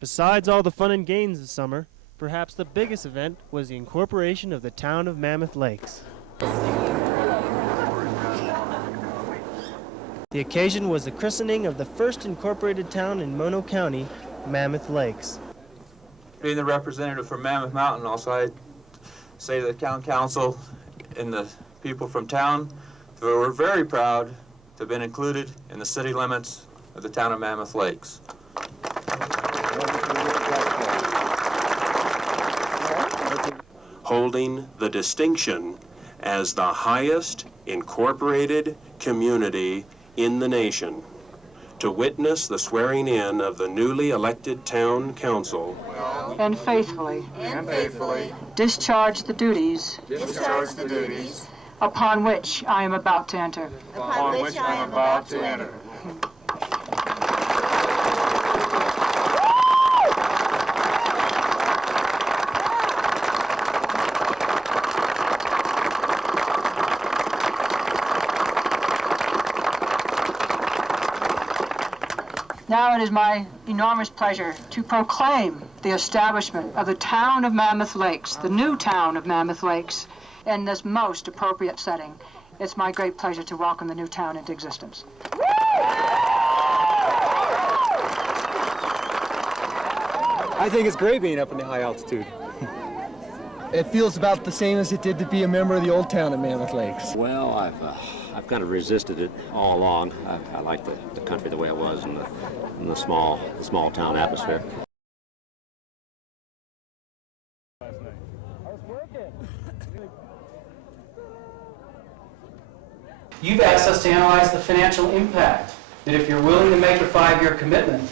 Besides all the fun and games this summer, perhaps the biggest event was the incorporation of the town of Mammoth Lakes. The occasion was the christening of the first incorporated town in Mono County, Mammoth Lakes. Being the representative from Mammoth Mountain, also I say to the town council and the people from town that we're very proud to have been included in the city limits of the town of Mammoth Lakes. Holding the distinction as the highest incorporated community in the nation, to witness the swearing in of the newly elected town council and faithfully discharge the duties upon which I am about to enter. Now it is my enormous pleasure to proclaim the establishment of the town of Mammoth Lakes, the new town of Mammoth Lakes, in this most appropriate setting. It's my great pleasure to welcome the new town into existence. I think it's great being up in the high altitude. It feels about the same as it did to be a member of the old town of Mammoth Lakes. Well, I've kind of resisted it all along. I like the country the way it was and the small town atmosphere. You've asked us to analyze the financial impact, that if you're willing to make a 5-year commitment,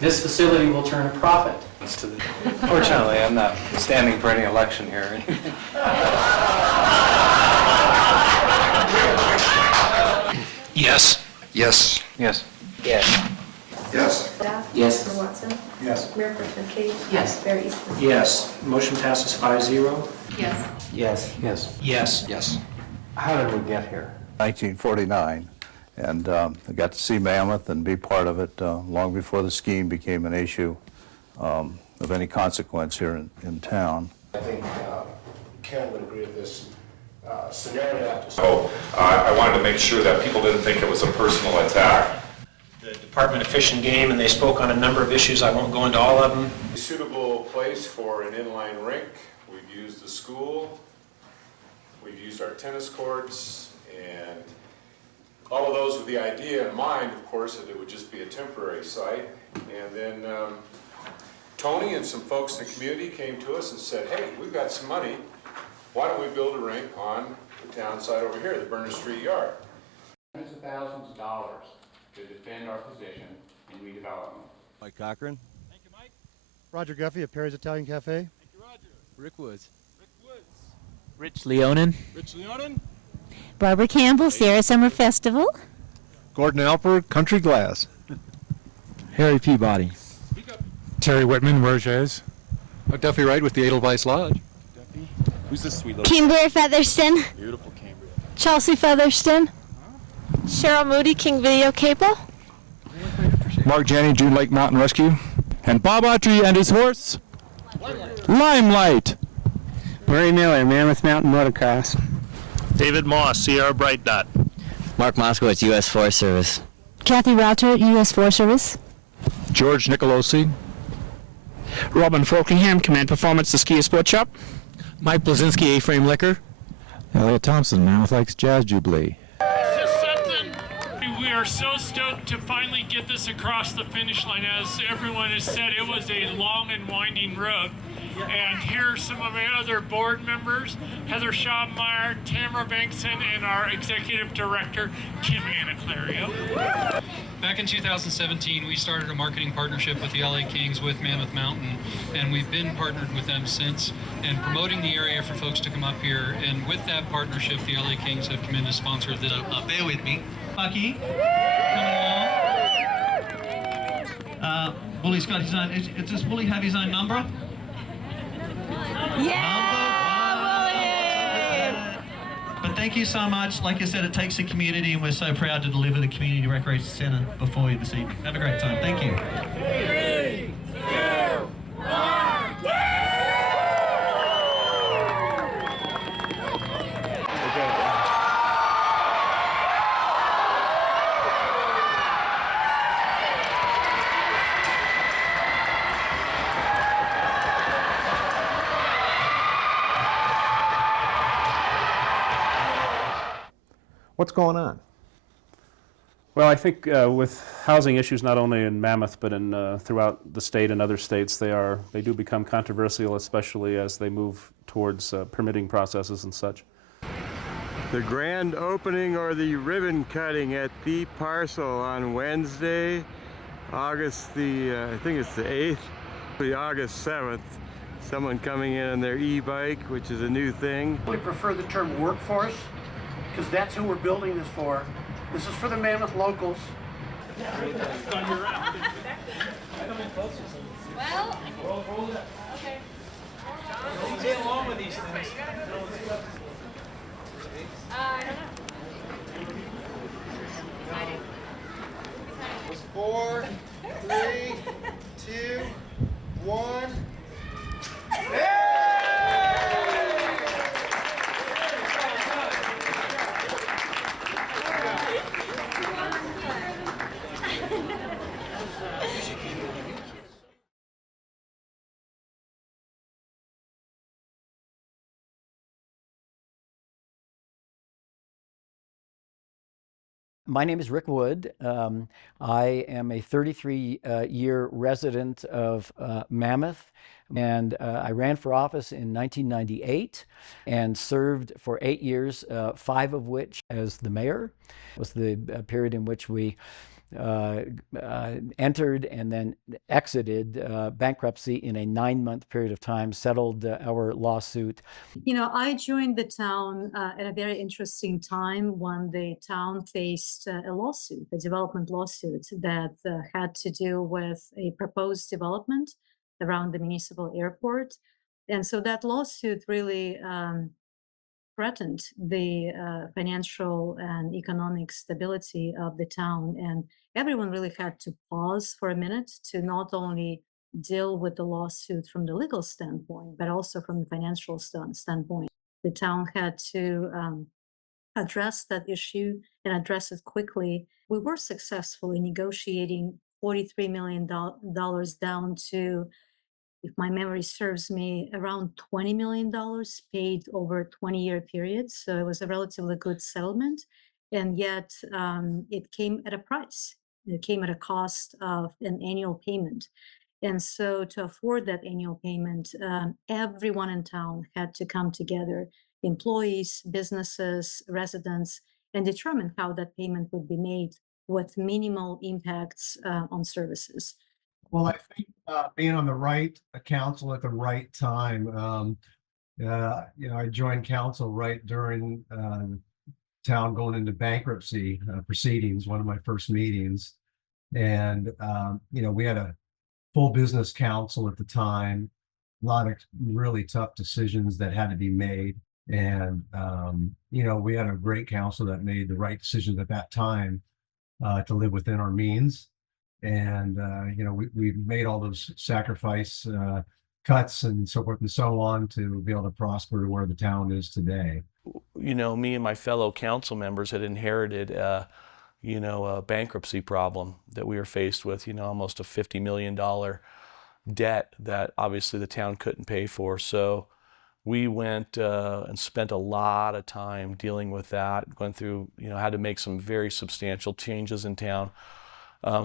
this facility will turn a profit. Fortunately, I'm not standing for any election here. Yes. Yes. Yes. Yes. Yes. Yes. Mayor Watson? Yes. Mayor Clifton Cage? Yes. Mayor Eastman? Yes. Motion passes 5-0. Yes. Yes. Yes. Yes. Yes. How did we get here? 1949, and I got to see Mammoth and be part of it long before the skiing became an issue of any consequence here in town. I think Ken would agree with this scenario. So I wanted to make sure that people didn't think it was a personal attack. The Department of Fish and Game, and they spoke on a number of issues. I won't go into all of them. A suitable place for an inline rink. We've used the school. We've used our tennis courts, and all of those with the idea in mind, of course, that it would just be a temporary site. And then Tony and some folks in the community came to us and said, hey, we've got some money. Why don't we build a rink on the town site over here, the Burner Street Yard? Hundreds of thousands of dollars to defend our position in redevelopment. Mike Cochran. Thank you, Mike. Roger Guffey of Perry's Italian Cafe. Thank you, Roger. Rick Woods. Rick Woods. Rich Leonin. Rich Leonin. Barbara Campbell, Sarah Summer Festival. Gordon Alper, Country Glass. Harry Peabody. Terry Whitman, Roges. Duffy Wright with the Edelweiss Lodge. Duffy. Who's this sweet little... Cambria Featherston. Beautiful Cambria. Chelsea Featherston. Cheryl Moody, King Video Cable. Mark Janney, June Lake Mountain Rescue. And Bob Autry and his horse, Limelight. Murray Miller, Mammoth Mountain Motocross. David Moss, Sierra Bright Dot. Mark Moskowitz, U.S. Forest Service. Kathy Router, U.S. Forest Service. George Nicolosi. Robin Folkingham, Command Performance, the Ski Sport Shop. Mike Blazinski, A-Frame Liquor. Elliot Thompson, Mammoth Lakes Jazz Jubilee. We are so stoked to finally get this across the finish line. As everyone has said, it was a long and winding road. And here are some of my other board members, Heather Schaumeyer, Tamara Bankson, and our executive director, Kim Anaclario. Back in 2017, we started a marketing partnership with the LA Kings with Mammoth Mountain, and we've been partnered with them since and promoting the area for folks to come up here. And with that partnership, the LA Kings have come in to sponsor this. Bear with me. Bucky, coming along. Bully's got his own, does Bully have his own number? Yeah, But thank you so much. Like I said, it takes a community, and we're so proud to deliver the Community Recreation Centre before you this evening. Have a great time. Thank you. What's going on? Well, I think with housing issues not only in Mammoth but in throughout the state and other states, they do become controversial, especially as they move towards permitting processes and such. The grand opening or the ribbon cutting at the parcel on Wednesday, August I think it's the 8th, the August 7th. Someone coming in on their e-bike, which is a new thing. We prefer the term workforce because that's who we're building this for. This is for the Mammoth locals. Well, okay. Stay along with these things. I don't know. 4, 3, 2, 1. My name is Rick Wood. I am a 33-year resident of Mammoth, and I ran for office in 1998 and served for 8 years, 5 of which as the mayor. It was the period in which we entered and then exited bankruptcy in a 9-month period of time, settled our lawsuit. You know, I joined the town at a very interesting time when the town faced a lawsuit, a development lawsuit that had to do with a proposed development around the municipal airport. And so that lawsuit really threatened the financial and economic stability of the town. And everyone really had to pause for a minute to not only deal with the lawsuit from the legal standpoint, but also from the financial standpoint. The town had to address that issue and address it quickly. We were successful in negotiating $43 million down to, if my memory serves me, around $20 million paid over a 20-year period. So it was a relatively good settlement. And yet it came at a price. It came at a cost of an annual payment. And so to afford that annual payment, everyone in town had to come together, employees, businesses, residents, and determine how that payment would be made with minimal impacts on services. Well, I think being on the right council at the right time, I joined council right during town going into bankruptcy proceedings, one of my first meetings. And, we had a full business council at the time, a lot of really tough decisions that had to be made. And, we had a great council that made the right decisions at that time to live within our means. And, we made all those sacrifice cuts and so forth and so on to be able to prosper to where the town is today. Me and my fellow council members had inherited, a bankruptcy problem that we were faced with, almost a $50 million debt that obviously the town couldn't pay for. So we went and spent a lot of time dealing with that, going through, had to make some very substantial changes in town.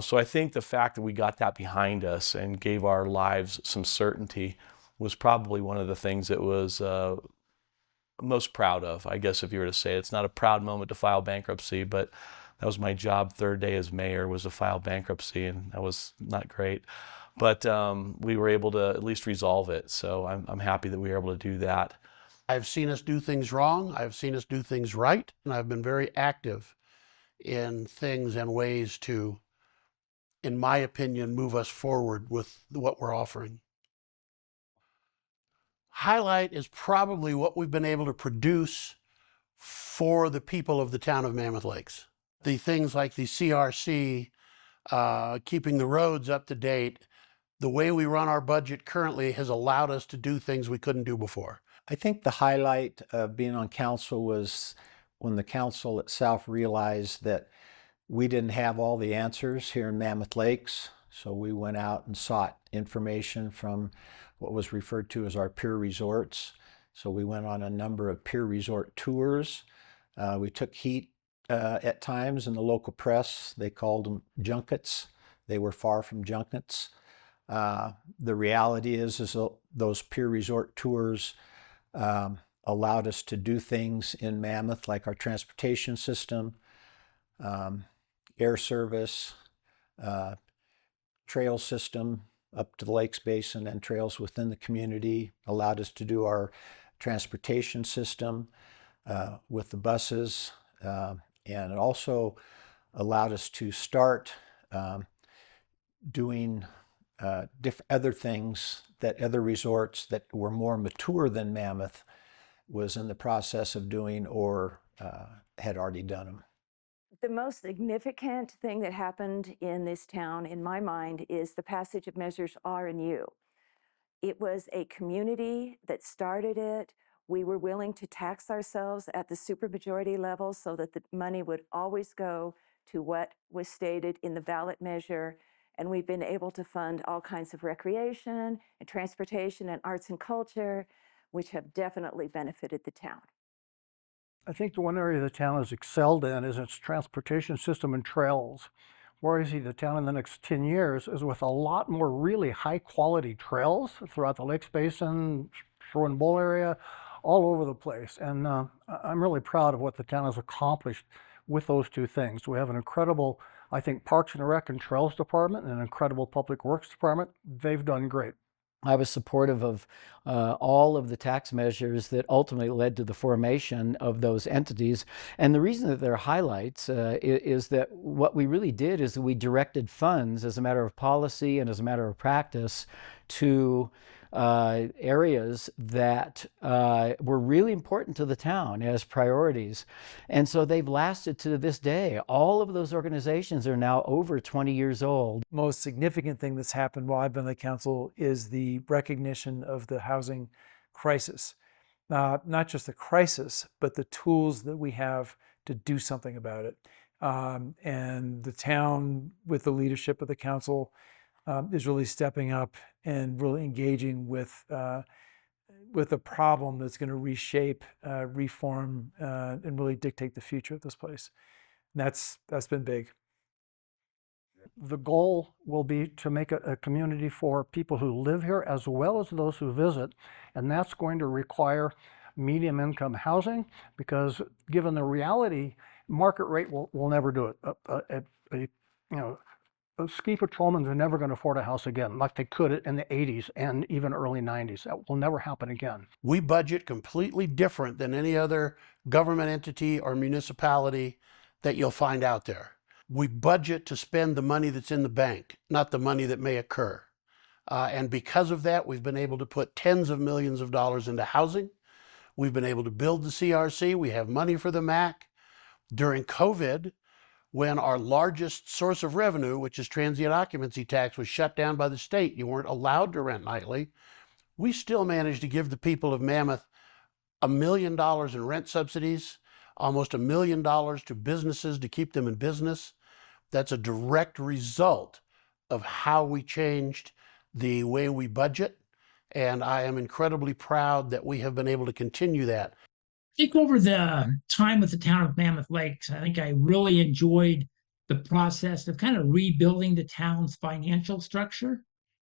So I think the fact that we got that behind us and gave our lives some certainty was probably one of the things that was most proud of, I guess, if you were to say. It's not a proud moment to file bankruptcy, but that was my job third day as mayor, was to file bankruptcy, and that was not great. But we were able to at least resolve it, so I'm happy that we were able to do that. I've seen us do things wrong, I've seen us do things right, and I've been very active in things and ways to, in my opinion, move us forward with what we're offering. Highlight is probably what we've been able to produce for the people of the town of Mammoth Lakes. The things like the CRC, keeping the roads up to date, the way we run our budget currently has allowed us to do things we couldn't do before. I think the highlight of being on council was when the council itself realized that we didn't have all the answers here in Mammoth Lakes. So we went out and sought information from what was referred to as our peer resorts. So we went on a number of peer resort tours. We took heat at times in the local press. They called them junkets. They were far from junkets. The reality is those peer resort tours allowed us to do things in Mammoth like our transportation system, air service, trail system up to the Lakes Basin and trails within the community, allowed us to do our transportation system with the buses, and it also allowed us to start doing other things that other resorts that were more mature than Mammoth was in the process of doing or had already done them. The most significant thing that happened in this town, in my mind, is the passage of Measures R and U. It was a community that started it. We were willing to tax ourselves at the supermajority level so that the money would always go to what was stated in the ballot measure. And we've been able to fund all kinds of recreation and transportation and arts and culture, which have definitely benefited the town. I think the one area the town has excelled in is its transportation system and trails. Where I see the town in the next 10 years is with a lot more really high quality trails throughout the Lakes Basin, Sherwin Bowl area, all over the place. And I'm really proud of what the town has accomplished with those two things. We have an incredible, I think, Parks and Rec and Trails Department and an incredible Public Works Department. They've done great. I was supportive of all of the tax measures that ultimately led to the formation of those entities. And the reason that they're highlights is that what we really did is we directed funds as a matter of policy and as a matter of practice to areas that were really important to the town as priorities. And so they've lasted to this day. All of those organizations are now over 20 years old. Most significant thing that's happened while I've been on the council is the recognition of the housing crisis. Not just the crisis, but the tools that we have to do something about it. And the town, with the leadership of the council, is really stepping up and really engaging with a problem that's going to reshape, reform, and really dictate the future of this place. And that's been big. The goal will be to make a community for people who live here as well as those who visit, and that's going to require medium income housing because given the reality, market rate will never do it. Ski patrolmen are never going to afford a house again like they could in the 80s and even early 90s. That will never happen again. We budget completely different than any other government entity or municipality that you'll find out there. We budget to spend the money that's in the bank, not the money that may occur. And because of that, we've been able to put tens of millions of dollars into housing. We've been able to build the CRC. We have money for the MAC. During COVID, when our largest source of revenue, which is transient occupancy tax, was shut down by the state, you weren't allowed to rent nightly, we still managed to give the people of Mammoth $1 million in rent subsidies, almost $1 million to businesses to keep them in business. That's a direct result of how we changed the way we budget, and I am incredibly proud that we have been able to continue that. I think over the time with the town of Mammoth Lakes, I think I really enjoyed the process of kind of rebuilding the town's financial structure,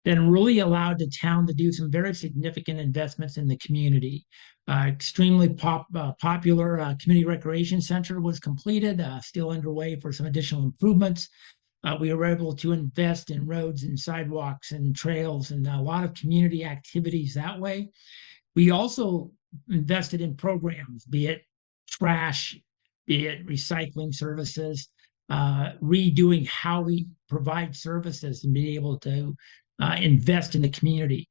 then really allowed the town to do some very significant investments in the community. Extremely popular community recreation center was completed, still underway for some additional improvements. We were able to invest in roads and sidewalks and trails and a lot of community activities that way. We also invested in programs, be it trash, be it recycling services, redoing how we provide services and be able to invest in the community.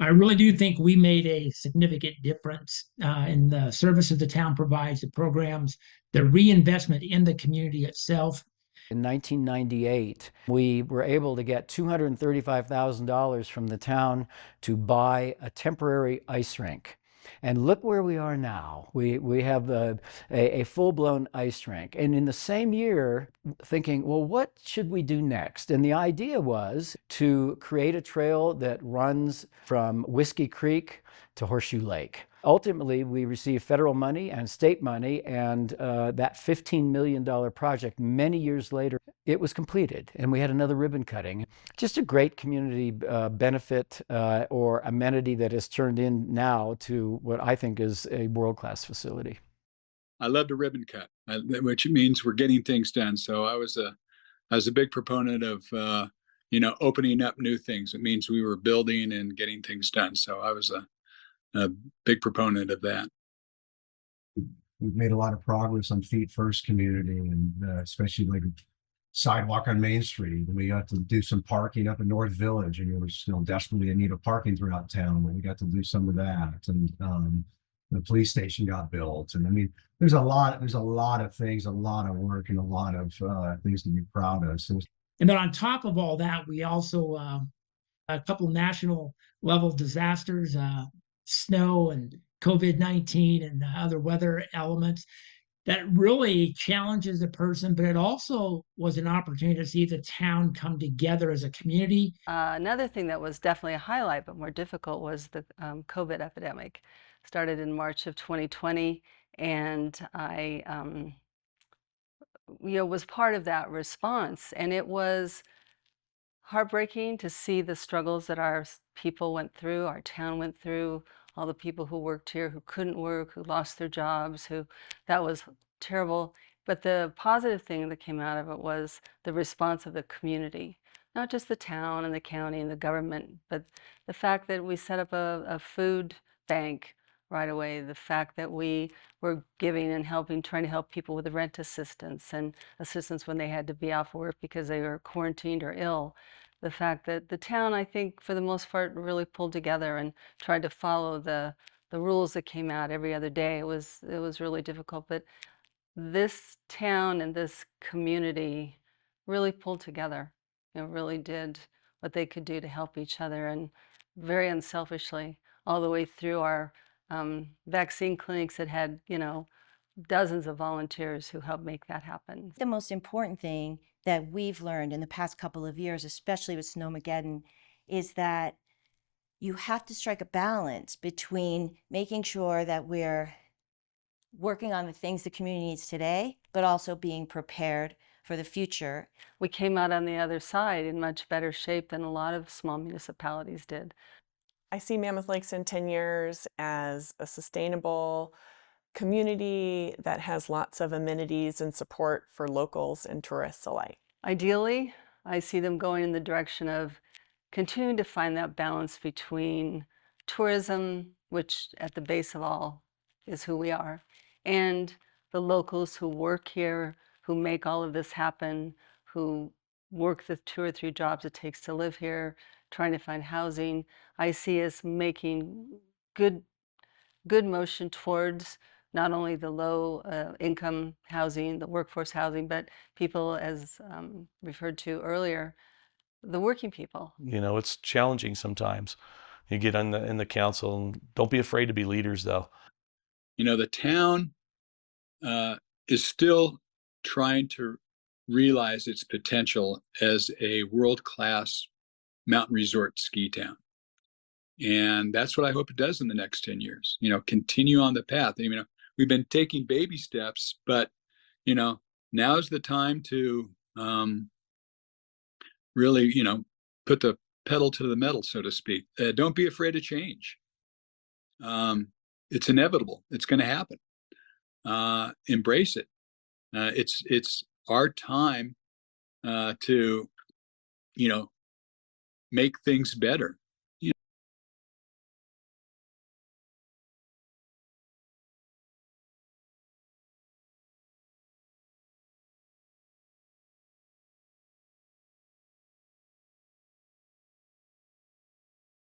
I really do think we made a significant difference in the services the town provides, the programs, the reinvestment in the community itself. In 1998, we were able to get $235,000 from the town to buy a temporary ice rink. And look where we are now. We have a full-blown ice rink. And in the same year, thinking, well, what should we do next? And the idea was to create a trail that runs from Whiskey Creek to Horseshoe Lake. ultimately, we received federal money and state money, and that $15 million project, many years later, it was completed, and we had another ribbon cutting. Just a great community benefit or amenity that has turned in now to what I think is a world-class facility. I love the ribbon cut, which means we're getting things done. So I was a big proponent of opening up new things. It means we were building and getting things done. So I was a big proponent of that. We've made a lot of progress on Feet First community, and especially like sidewalk on Main Street. And we got to do some parking up in North Village, and we were still desperately in need of parking throughout town. But we got to do some of that, and the police station got built. And I mean, there's a lot of things, a lot of work, and a lot of things to be proud of. So, and then on top of all that, we also a couple national level disasters, snow and COVID-19 and other weather elements that really challenges the person, but it also was an opportunity to see the town come together as a community. Another thing that was definitely a highlight, but more difficult, was the COVID epidemic. Started in March of 2020, and I was part of that response, and it was heartbreaking to see the struggles that our people went through, our town went through, all the people who worked here who couldn't work, who lost their jobs, that was terrible. But the positive thing that came out of it was the response of the community, not just the town and the county and the government, but the fact that we set up a food bank right away, the fact that we were giving and helping, trying to help people with the rent assistance and assistance when they had to be off work because they were quarantined or ill. The fact that the town, I think, for the most part, really pulled together and tried to follow the rules that came out every other day. It was really difficult, but this town and this community really pulled together. Really did what they could do to help each other, and very unselfishly, all the way through our vaccine clinics that had, dozens of volunteers who helped make that happen. The most important thing that we've learned in the past couple of years, especially with Snowmageddon, is that you have to strike a balance between making sure that we're working on the things the community needs today, but also being prepared for the future. We came out on the other side in much better shape than a lot of small municipalities did. I see Mammoth Lakes in 10 years as a sustainable community that has lots of amenities and support for locals and tourists alike. Ideally, I see them going in the direction of continuing to find that balance between tourism, which at the base of all is who we are, and the locals who work here, who make all of this happen, who work the 2 or 3 jobs it takes to live here, trying to find housing. I see us making good motion towards not only the low income housing, the workforce housing, but people, as referred to earlier, the working people. It's challenging sometimes. You get in the council, and don't be afraid to be leaders, though. The town is still trying to realize its potential as a world-class mountain resort ski town. And that's what I hope it does in the next 10 years, continue on the path. We've been taking baby steps, but, now's the time to really, put the pedal to the metal, so to speak. Don't be afraid of change. It's inevitable. It's going to happen. Embrace it. It's our time to, make things better.